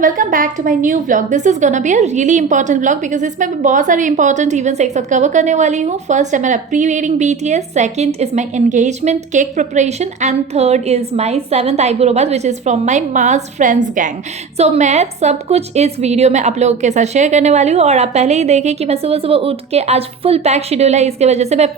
And welcome back to my new vlog. This is gonna be a really important vlog because इसमें मैं बहुत सारे important events एक साथ कवर करने वाली हूँ। फर्स्ट है मेरा pre wedding BTS, second is my engagement cake preparation and third is my 7th eyebrow bath which is from my mass friends gang. So मैं सब कुछ इस वीडियो में आप लोगों के साथ शेयर करने वाली हूँ और आप पहले ही देखें कि मैं सुबह सुबह उठ के आज फुल पैक शेड्यूल है। इसकी वजह से मैं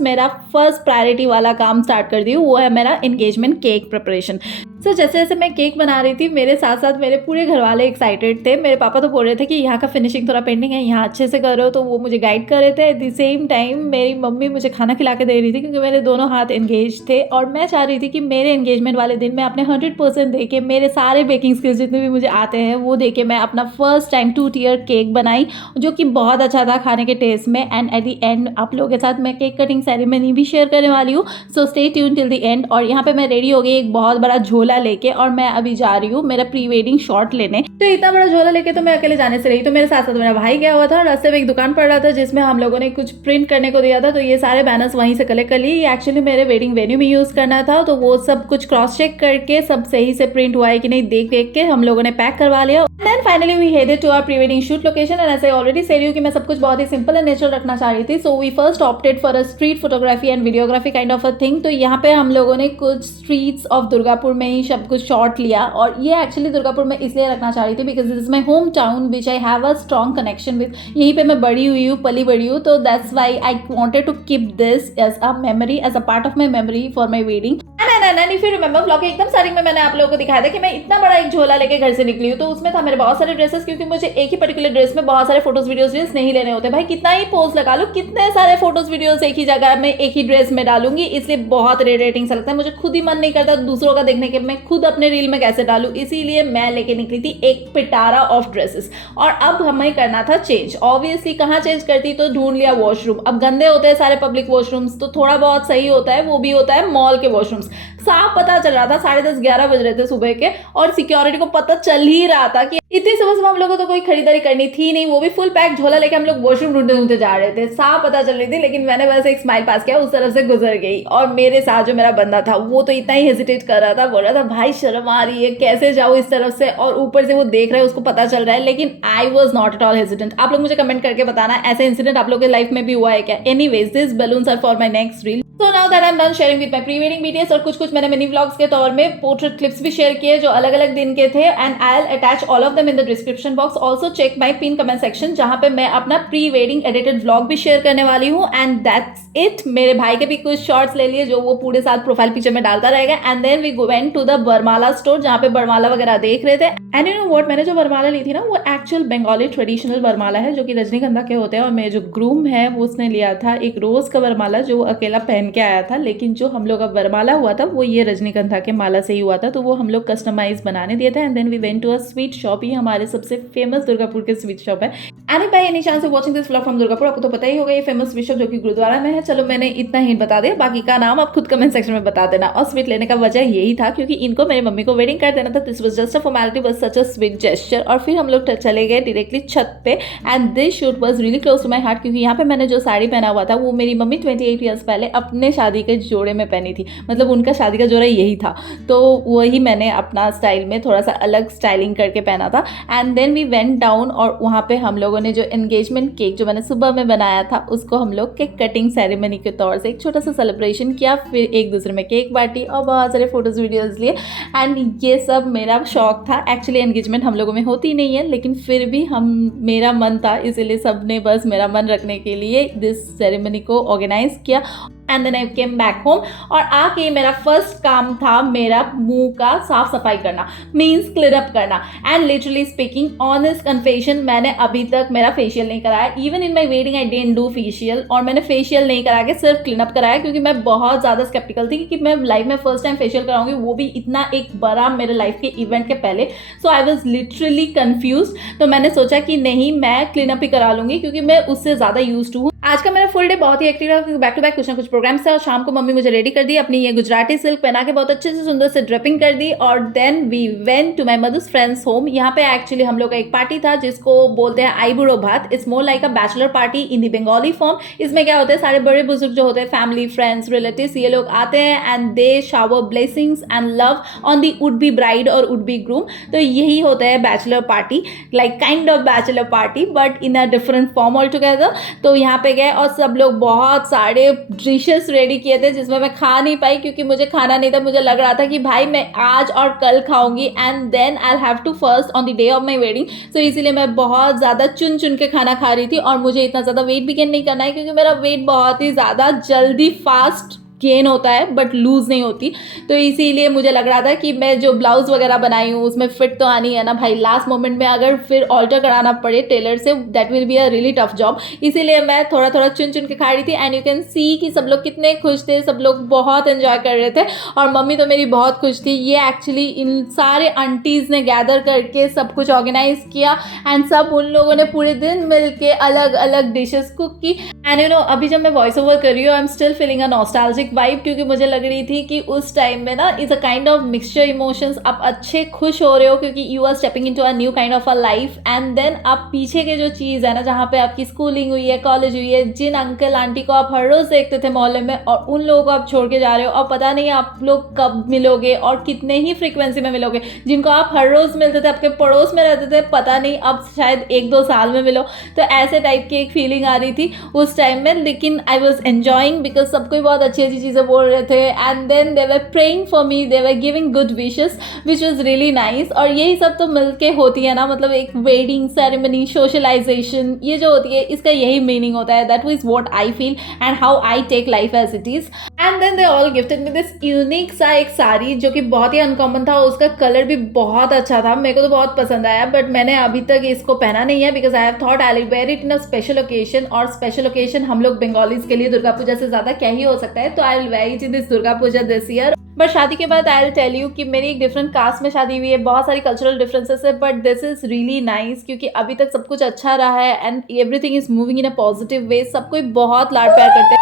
मेरा फर्स्ट प्रायोरिटी वाला काम स्टार्ट कर दी हूँ, वो है मेरा एंगेजमेंट केक प्रिपरेशन। सो जैसे जैसे मैं केक बना रही थी मेरे साथ साथ मेरे पूरे घर वाले एक्साइटेड थे। मेरे पापा तो बोल रहे थे कि यहाँ का फिनिशिंग थोड़ा पेंडिंग है, यहाँ अच्छे से करो, तो वो मुझे गाइड कर रहे थे। एट द सेम टाइम मेरी मम्मी मुझे खाना खिला के दे रही थी क्योंकि मेरे दोनों हाथ एंगेज थे और मैं चाह रही थी कि मेरे एंगेजमेंट वाले दिन मैं अपने 100% दे के मेरे सारे बेकिंग स्किल्स जितने भी मुझे आते हैं वो दे के मैं अपना फर्स्ट टाइम 2-tier केक बनाई जो कि बहुत अच्छा था खाने के टेस्ट में। एंड एट द एंड आप लोगों के साथ मैं केक कटिंग सेरेमनी भी शेयर करने वाली हूँ। So stay tune till the end. और यहाँ पे मैं रेडी हो गई एक बहुत बड़ा झोला लेके और मैं अभी जा रही हूँ मेरा प्री वेडिंग शॉट लेने। तो इतना बड़ा झोला लेके तो मैं अकेले जाने से रही, तो मेरे साथ साथ मेरा भाई गया हुआ था और रास्ते में एक दुकान पड़ रहा था जिसमें हम लोगों ने कुछ प्रिंट करने को दिया था। तो ये सारे बैनर्स वहीं से कलेक्ट कर लिए। ये एक्चुअली मेरे वेडिंग वेन्यू में यूज करना था, तो वो सब कुछ क्रॉस चेक करके सब सही से प्रिंट हुआ है कि नहीं देख देख के हम लोगों ने पैक करवा लिया। Then finally we headed to our pre wedding shoot location and ऐसे ऑलरेडी सेड यू कि मैं सब कुछ बहुत ही सिंपल एंड नेचुरल रखना चाह रही थी। So we first opted for a street photography and videography kind of a thing. तो यहाँ पे हम लोगों ने कुछ स्ट्रीट्स ऑफ दुर्गापुर में ही सब कुछ शॉट लिया और ये एक्चुअली दुर्गापुर में इसलिए रखना चाह रही थी because this is my home town which I have a strong connection with. यहीं पे मैं बड़ी हुई हूँ, पली बड़ी हूँ, तो that's why I wanted to keep this as a memory, as a part of my memory for my wedding. And if you remember vlog के एकदम स्टार्टिंग में मैंने आप लोगों को दिखाया था कि मैं इतना बड़ा एक झोला लेके घर से निकली हूँ। तो उसमें था मेरे बहुत सारे ड्रेसेस क्योंकि मुझे एक ही पर्टिकुलर ड्रेस में बहुत सारे फोटोज वीडियोज रील्स नहीं लेने होते। भाई कितना ही पोज लगा लूँ, कितने सारे फोटोज वीडियोज एक ही जगह में एक ही ड्रेस में डालूंगी, इसलिए बहुत इरिटेटिंग सा लगता है। मुझे खुद ही मन नहीं करता दूसरों का देखने के मैं खुद अपने रील में कैसे डालूं, इसीलिए मैं लेके निकली थी एक पिटारा ऑफ ड्रेसेस। और अब हमें करना था चेंज। ऑब्वियसली कहाँ चेंज करती, तो ढूंढ लिया वॉशरूम। अब गंदे होते हैं सारे पब्लिक वॉशरूम्स, तो थोड़ा बहुत सही होता है वो भी होता है मॉल के वॉशरूम्स। साफ पता चल रहा था 10:30-11 बज रहे थे सुबह के और सिक्योरिटी को पता चल ही रहा था कि इतनी सुबह सुबह हम लोगों को तो कोई खरीदारी करनी थी नहीं, वो भी फुल पैक झोला लेके हम लोग वॉशरूम ढूंढते ढूंढते जा रहे थे। साफ पता चल रही थी, लेकिन मैंने बस एक स्माइल पास किया, उस तरफ से गुजर गई। और मेरे साथ जो मेरा बंदा था वो तो इतना ही हेजिटेट कर रहा था, बोल रहा था भाई शर्म आ रही है, कैसे जाओ इस तरफ से, और ऊपर से वो देख रहा है उसको पता चल रहा है। लेकिन I was not at all hesitant. आप लोग मुझे कमेंट करके बताना ऐसे इंसिडेंट आप लोग के लाइफ में भी हुआ है क्या। Anyways this balloons are for my next reel. So now that I'm done sharing with my pre-wedding BTS और कुछ मैंने मिनी व्लॉग्स के तौर में पोर्ट्रेट क्लिप्स भी शेयर किए जो अलग अलग दिन के थे and I'll attach all of them in the description box. Also check my pin comment section जहाँ पे मैं अपना pre-wedding edited vlog भी शेयर करने वाली हूँ। And that's it. मेरे भाई के भी कुछ शॉर्ट्स ले लिए जो वो पूरे साथ प्रोफाइल पिक्चर में डालता रहेगा। And then we went to the varmala store जहाँ पे बरमाला वगैरह देख रहे थे। And you know what, मैंने जो बरमाला ली थी ना वो एक्चुअल बंगाली ट्रेडिशनल बरमाला है जो कि रजनीगंधा के होते हैं। और मेरे जो ग्रूम है वो उसने लिया था एक रोज का बरमाला जो अकेला पहन के आया था, लेकिन जो हम लोग का वरमाला हुआ था वो ये रजनीगंधा के माला से ही हुआ था, तो वो हम लोग कस्टमाइज बनाने दिए थे। And then we went to a sweet shop. ये हमारे सबसे फेमस दुर्गापुर के स्वीट शॉप है। And by any chance of watching this vlog from Durgapur, आपको तो पता ही होगा ये फेमस स्वीट शॉप जो कि गुरुद्वारा में है। चलो मैंने इतना ही बता दिया, बाकी का नाम आप खुद कमेंट सेक्शन में बता देना। और स्वीट लेने का वजह यही था क्योंकि इनको मेरी मम्मी को वेडिंग कर देना था। This was just a formality, बस सच अ स्वीट जेस्चर। और फिर हम लोग चले गए डायरेक्टली छत पे and this shoot was really close to my heart क्योंकि यहाँ पे मैंने जो साड़ी पहना हुआ था वो मेरी मम्मी 28 ईयर्स पहले अपने शादी के जोड़े में पहनी थी। मतलब उनका शादी का जोड़ा यही था, तो वही मैंने अपना स्टाइल में थोड़ा सा अलग स्टाइलिंग करके पहना था। And then we went down और वहाँ पे हम लोगों ने जो एंगेजमेंट केक जो मैंने सुबह में बनाया था उसको हम लोग केक कटिंग सेरेमनी के तौर से एक छोटा सा सेलिब्रेशन किया, फिर एक दूसरे में केक बांटी और बहुत सारे फोटोज वीडियोज लिए। एंड ये सब मेरा शौक था। एक्चुअली एंगेजमेंट हम लोगों में होती नहीं है, लेकिन फिर भी मेरा मन था, इसीलिए सबने बस मेरा मन रखने के लिए दिस सेरेमनी को ऑर्गेनाइज किया। And then I came back home और आके मेरा फर्स्ट काम था मेरा मुंह का साफ सफाई करना, मीन्स क्लियर अप करना। And literally speaking honest confession, मैंने अभी तक मेरा फेशियल नहीं कराया। Even in my wedding I didn't do facial, और मैंने फेशियल नहीं करा के सिर्फ क्लीन अप कराया क्योंकि मैं बहुत ज़्यादा स्केप्टिकल थी कि मैं लाइफ में फर्स्ट टाइम फेशियल कराऊंगी, वो भी इतना एक बड़ा मेरे लाइफ के इवेंट के पहले। सो आई वॉज लिटरली कन्फ्यूज। तो मैंने सोचा कि नहीं, मैं क्लीन अप ही करा लूंगी क्योंकि मैं उससे ज़्यादा यूज टू हूँ। आज का मेरा फुल डे बहुत ही एक्टिव रहा क्योंकि बैक टू बैक कुछ ना कुछ प्रोग्राम्स था और शाम को मम्मी मुझे रेडी कर दी, अपनी ये गुजराती सिल्क पहना के बहुत अच्छे से सुंदर से ड्रेपिंग कर दी और then we went to my mother's friends home. यहाँ पे एक्चुअली हम लोग का एक पार्टी था जिसको बोलते हैं आई बुढ़ो भात। It's more like a bachelor party in the Bengali form. इसमें क्या होता है, सारे बड़े बुजुर्ग जो होते हैं, फैमिली फ्रेंड्स रिलेटिव्स, ये लोग आते हैं and they shower blessings and love on the would be bride और वुड बी ग्रूम। तो यही होता है bachelor party, like kind of bachelor party but in a different form all together. तो यहाँ पे गए और सब लोग बहुत सारे डिशेस रेडी किए थे जिसमें मैं खा नहीं पाई क्योंकि मुझे खाना नहीं था। मुझे लग रहा था कि भाई मैं आज और कल खाऊंगी and then I have to first on the day of my wedding. So इसीलिए मैं बहुत ज़्यादा चुन चुन के खाना खा रही थी और मुझे इतना ज़्यादा वेट भी गेन नहीं करना है क्योंकि मेरा वेट बहुत ही ज़्यादा जल्दी फास्ट गेन होता है बट लूज़ नहीं होती। तो इसीलिए मुझे लग रहा था कि मैं जो ब्लाउज़ वगैरह बनाई हूँ उसमें फिट तो आनी है ना भाई, लास्ट मोमेंट में अगर फिर ऑल्टर कराना पड़े टेलर से that will be a really tough job. इसीलिए मैं थोड़ा थोड़ा चुन चुन के खा रही थी एंड यू कैन सी कि सब लोग कितने खुश थे, सब लोग बहुत एंजॉय कर रहे थे और मम्मी तो मेरी बहुत खुश थी। ये एक्चुअली इन सारे आंटीज़ ने गैदर करके सब कुछ ऑर्गेनाइज किया एंड सब उन लोगों ने पूरे दिन मिल के अलग अलग डिशेस कुक की। एंड यू नो अभी जब मैं वॉइस ओवर कर रही हूँ आई am still feeling a nostalgic vibe क्योंकि मुझे लग रही थी कि उस टाइम में ना is a kind of mixture emotions. आप अच्छे खुश हो रहे हो क्योंकि you are stepping into a new kind of a life and then आप पीछे के जो चीज़ है ना, जहाँ पे आपकी स्कूलिंग हुई है, कॉलेज हुई है, जिन अंकल आंटी को आप हर रोज़ देखते थे मोहल्ले में और उन लोगों को आप छोड़ के जा रहे हो और पता नहीं आप लोग कब मिलोगे और कितने ही फ्रिक्वेंसी में मिलोगे। जिनको आप हर रोज़ मिलते थे, आपके पड़ोस में रहते थे, पता नहीं अब शायद 1-2 साल में मिलो। तो ऐसे टाइप की एक फीलिंग आ रही थी उस टाइम में, लेकिन आई वॉज एन्जॉइंग बिकॉज सबको ही बहुत अच्छी अच्छी चीज़ें बोल रहे थे and then they were praying for me, they were giving good wishes which was really nice. और यही सब तो मिलके होती है ना, मतलब एक वेडिंग सेरेमनी, सोशलाइजेशन, ये जो होती है इसका यही मीनिंग होता है। That is what I feel and how I take life as it is. And then they all gifted me this unique सा एक साड़ी जो कि बहुत ही अनकॉमन था, उसका कलर भी बहुत अच्छा था, मेरे को तो बहुत पसंद आया बट मैंने अभी तक इसको पहना नहीं है because I have thought I will wear it in a special occasion. और स्पेशल ओकेशन हम लोग बंगालीज के लिए दुर्गा पूजा से ज़्यादा क्या ही हो सकता है, तो I will wear it in this Durga Puja this year. But शादी के बाद आई विल टेल यू कि मेरी एक डिफरेंट कास्ट में शादी हुई है, बहुत सारी कल्चरल डिफरेंसेस है but this is really nice क्योंकि अभी तक सब कुछ अच्छा रहा है and everything is moving in a positive way. सब कोई बहुत लाड प्यार करते हैं।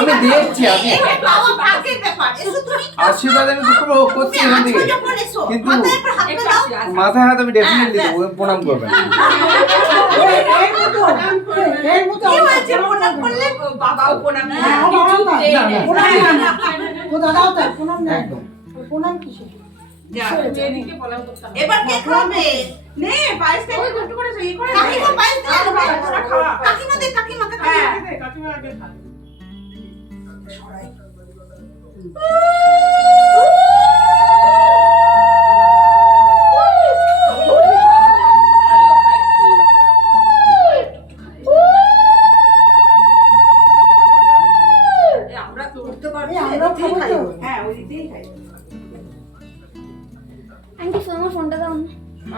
আমি দেখছি আশীর্বাদ আমি দুপুর করছি এখান থেকে, কিন্তু মাথায় হাত আমি ডেফিনেটলি দেবো, প্রণাম করবেন। এবার কে খাবে? নে পায়েস খাবে, একটু করে এই করে কাকিমা পায়েস দাও, খাওয়া কাকিমা দে, কাকিমাকে দে, কাকিমা আগে খা। সরাই আমরা করতে পারবো, আমরা খাবো, হ্যাঁ ওই দিতেই খাই। আন্টি আমার ফোনটা দাও না।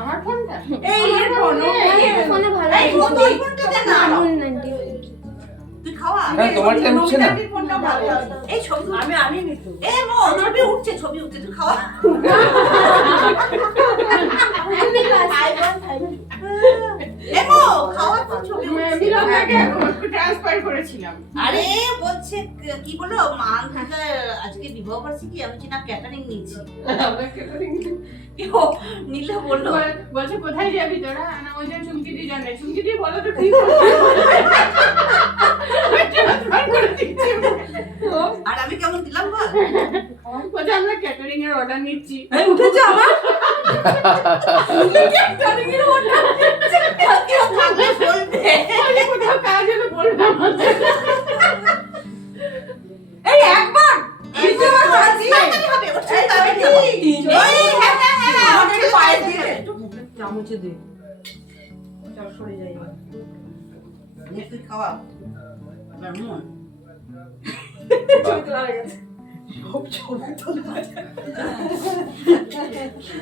আমার ফোনটা এই এর ফোন, এই ফোনে ভালো এই ফোন তো এই ফোনটা দে না আন্টি, তুই খাওয়া। তোমার টাইম হচ্ছে না, ফোনটা ভালো এই ছবি আমি নিত। এ মো ছবি উঠছে তুই খাওয়া। আমি খাইবান এ মো খাওয়া তো ছবি উঠছে। মিলনকে ট্রান্সফার করেছিলাম। আরে বলছে কি বলো মা থেকে আজকে বিবাহ বার্ষিকী, আমি চিনা ক্যাটারিং নিয়েছি। আমরা ক্যাটারিং কেউ নীলা বললো, বলছে কোথায় যাবি তোরা? না ওই যে চুমকিদি জানে, চুমকিদি বলো তো কি আর আমি কেমন দিলাম বল? বলছে আমরা ক্যাটারিং এর অর্ডার নিচ্ছি। উঠেছে আমার ক্যাটারিং এর অর্ডার নিচ্ছে, কেউ থাকলে বলবে, কোথাও কাজ হলে বলবে আমাদের। মুছে দে চল সরে যাই তুই খাওয়া এবার মন ছবি তোলা হয়ে গেছে সব ছবি তোলা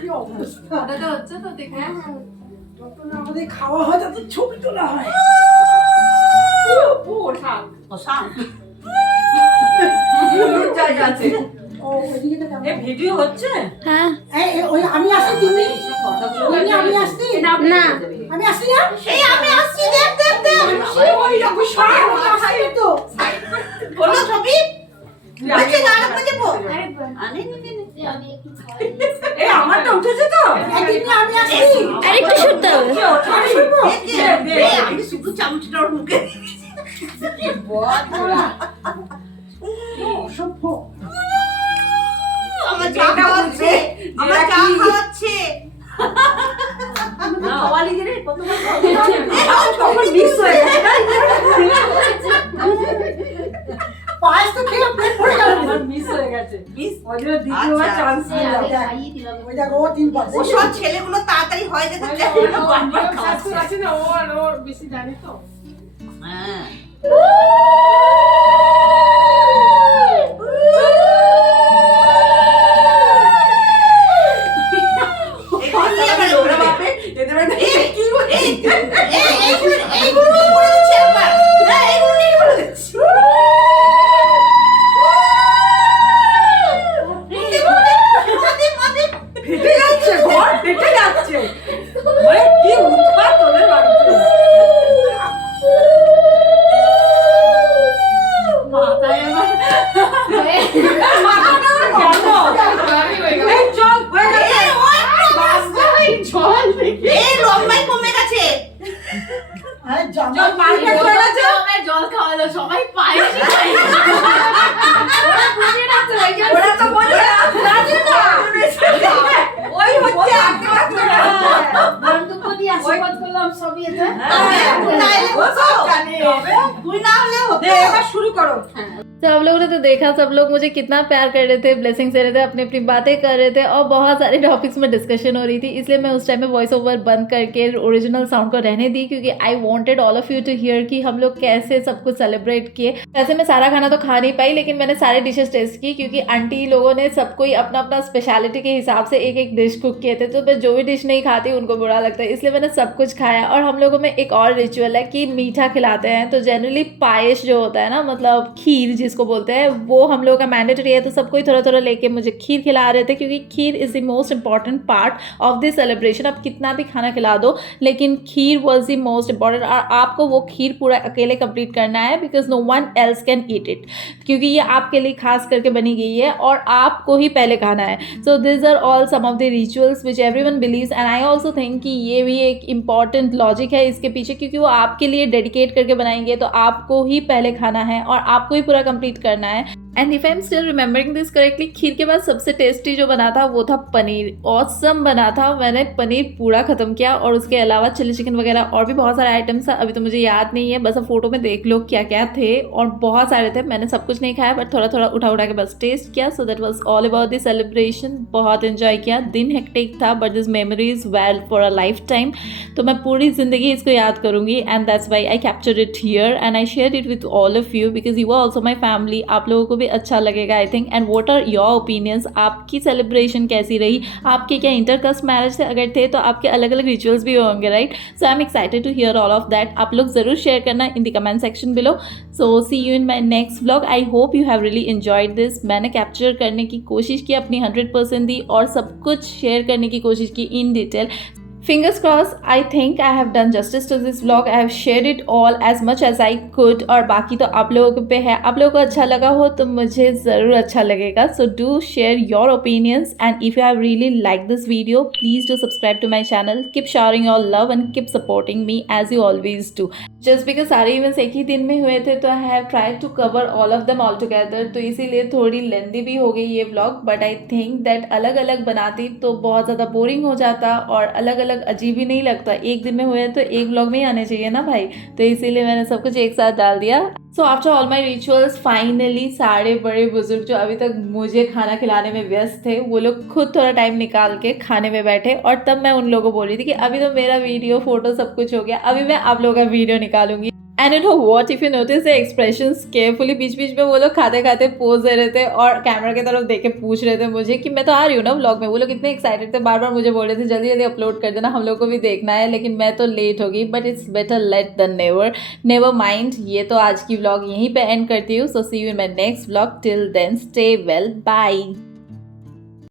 কি অবস্থা দাদা হচ্ছে তো দেখে যত না আমাদের খাওয়া হয় তত ছবি তোলা হয় ও থাক ও সাম জায়গা আছে ও ওইদিকে তো এ ভিডিও হচ্ছে হ্যাঁ ওই আমি আসি দিদি আমি আসছি না আমি আসছি না এই আমি আসছি দেখ দেখ দেখ ওই রকম সবাই আসছে তো বলো ছবি বলছে গান বাজে পো আনে নে আমি একটু খাই এই আমারটা উঠেছে তো একদিন আমি আসছি আরেকটু শুনতে হবে আমি শুধু চামচটা ওর মুখে বড়া অসভ্য আমার চা খাওয়াচ্ছে আমার চা খাওয়াচ্ছে খাওয়ালি রে কতবার তখন মিস হয়ে গেছে পাঁচ তো খেয়ে প্লেট ভরে গেল মিস হয়ে গেছে মিস ওদের দ্বিতীয়বার চান্স আমি দিলাম খাইয়ে দিলাম ওই দেখো ও তিন পাঁচ ও সব ছেলেগুলো তাড়াতাড়ি হয়ে যেতে চায় শাশুড় আছে না ও আর ওর বেশি জানি তো হ্যাঁ ফেটে যাচ্ছে ঘর ফেটে যাচ্ছে মানে কি উৎপাত তোদের বাড়িতে মাথায় এবার মাথাটা বন্ধ আমি হয়ে গেল এই চল হয়ে গেছে জল দেখে এই লম্বাই কমে গেছে আরে জামা জল পাল্টে হয়ে গেছে জল খাওয়ালো সবাই পায়ে ওরা তো বলে রাজি না ওই হচ্ছে বন্ধুকে দিয়ে আশীর্বাদ করলাম সবই এটা তুই না হলে হতো এবার শুরু করো तो आप लोगों ने तो देखा सब लोग मुझे कितना प्यार कर रहे थे, ब्लेसिंग्स दे रहे थे, अपनी अपनी बातें कर रहे थे और बहुत सारे टॉपिक्स में डिस्कशन हो रही थी। इसलिए मैं उस टाइम में वॉइस ओवर बंद करके ओरिजिनल साउंड को रहने दी क्योंकि I wanted all of you to hear कि हम लोग कैसे सब कुछ सेलिब्रेट किए। वैसे मैं सारा खाना तो खा नहीं पाई लेकिन मैंने सारे डिशेस टेस्ट की क्योंकि आंटी लोगों ने सबको ही अपना अपना स्पेशलिटी के हिसाब से एक एक डिश कुक किए थे। तो मैं जो भी डिश नहीं खाती उनको बुरा लगता है, इसलिए मैंने सब कुछ खाया। और हम लोगों में एक और रिचुअल है कि मीठा खिलाते हैं। तो जनरली पायस जो होता है ना, मतलब खीर जिसको बोलते हैं, वो हम लोगों का मैंडेटरी है। तो सबको ही थोड़ा थोड़ा लेके मुझे खीर खिला रहे थे क्योंकि kheer is the most important part of this celebration. आप कितना भी खाना खिला दो लेकिन kheer was the most important और आपको वो खीर पूरा अकेले कंप्लीट करना है because no one else can eat it, क्योंकि ये आपके लिए खास करके बनी गई है और आपको ही पहले खाना है। So this are all some of the rituals which everyone believes and I also think कि ये भी एक इम्पॉर्टेंट लॉजिक है इसके पीछे, क्योंकि वो आपके लिए डेडिकेट करके बनाएंगे तो आपको ही पहले खाना है और आपको ही पूरा कंप्लीट करना है। And if I am still remembering this correctly, खीर के बाद सबसे टेस्टी जो बना था वो था पनीर। ऑसम बना था, मैंने पनीर पूरा खत्म किया और उसके अलावा चिली चिकन वगैरह और भी बहुत सारे आइटम्स था, अभी तो मुझे याद नहीं है, बस अब फोटो में देख लो क्या क्या थे और बहुत सारे थे। मैंने सब कुछ नहीं खाया बट थोड़ा थोड़ा उठा उठा के बस टेस्ट किया। So that was all about the celebration. बहुत एंजॉय किया, दिन हेक्टिक था but this memories well for a lifetime. तो मैं पूरी ज़िंदगी इसको याद करूँगी and that's why I capture it here and I share it with all of you because you are also my family. आप लोगों को भी अच्छा लगेगा I think. And what are your opinions, आपकी सेलिब्रेशन कैसी रही, आपके क्या इंटरकास्ट मैरिज थे, अगर थे तो आपके अलग अलग रिचुअल्स भी होंगे right. So I am excited to hear all of that. आप लोग ज़रूर शेयर करना in the comment section below. So see you in my next vlog. I hope you have really enjoyed this. मैंने capture करने की कोशिश की, अपनी 100% दी और सब कुछ शेयर करने की कोशिश की in detail. Fingers crossed, I think I have done justice to this vlog. I have shared it all as much as I could और बाकी तो आप लोगों पे है। आप लोगों को अच्छा लगा हो तो मुझे ज़रूर अच्छा लगेगा। So do share your opinions and if you have really liked this video, please do subscribe to my channel. Keep showering your love and keep supporting me as you always do. Just because सारे events एक ही दिन में हुए थे तो I have tried to cover all of them all together, तो इसीलिए थोड़ी लेंदी भी हो गई ये vlog। But I think that अलग अलग बनाती तो बहुत ज़्यादा बोरिंग हो जाता और अलग अलग अजीब ही नहीं लगता। एक दिन में हुए तो एक व्लॉग में ही आने चाहिए ना भाई, तो इसीलिए मैंने सब कुछ एक साथ डाल दिया। So after all my rituals finally सारे बड़े बुजुर्ग जो अभी तक मुझे खाना खिलाने में व्यस्त थे वो लोग खुद थोड़ा टाइम निकाल के खाने में बैठे, और तब मैं उन लोगों को बोल रही थी कि अभी तो मेरा वीडियो फोटो सब कुछ हो गया, अभी मैं आप लोगों का वीडियो निकालूंगी। And you know what, if you notice the expressions carefully, बीच बीच में वो लोग खाते खाते पोज दे रहे थे और कैमरा की तरफ देख के पूछ रहे थे मुझे कि मैं तो आ रही हूँ ना व्लॉग में। वो लोग इतने एक्साइटेड थे, बार बार मुझे बोल रहे थे जल्दी जल्दी अपलोड कर देना, हम लोग को भी देखना है, लेकिन मैं तो लेट हो गई। But it's better late than never, never mind. ये तो आज की व्लॉग यहीं पे एंड करती हूँ। So see you in my next vlog, till then stay well, bye.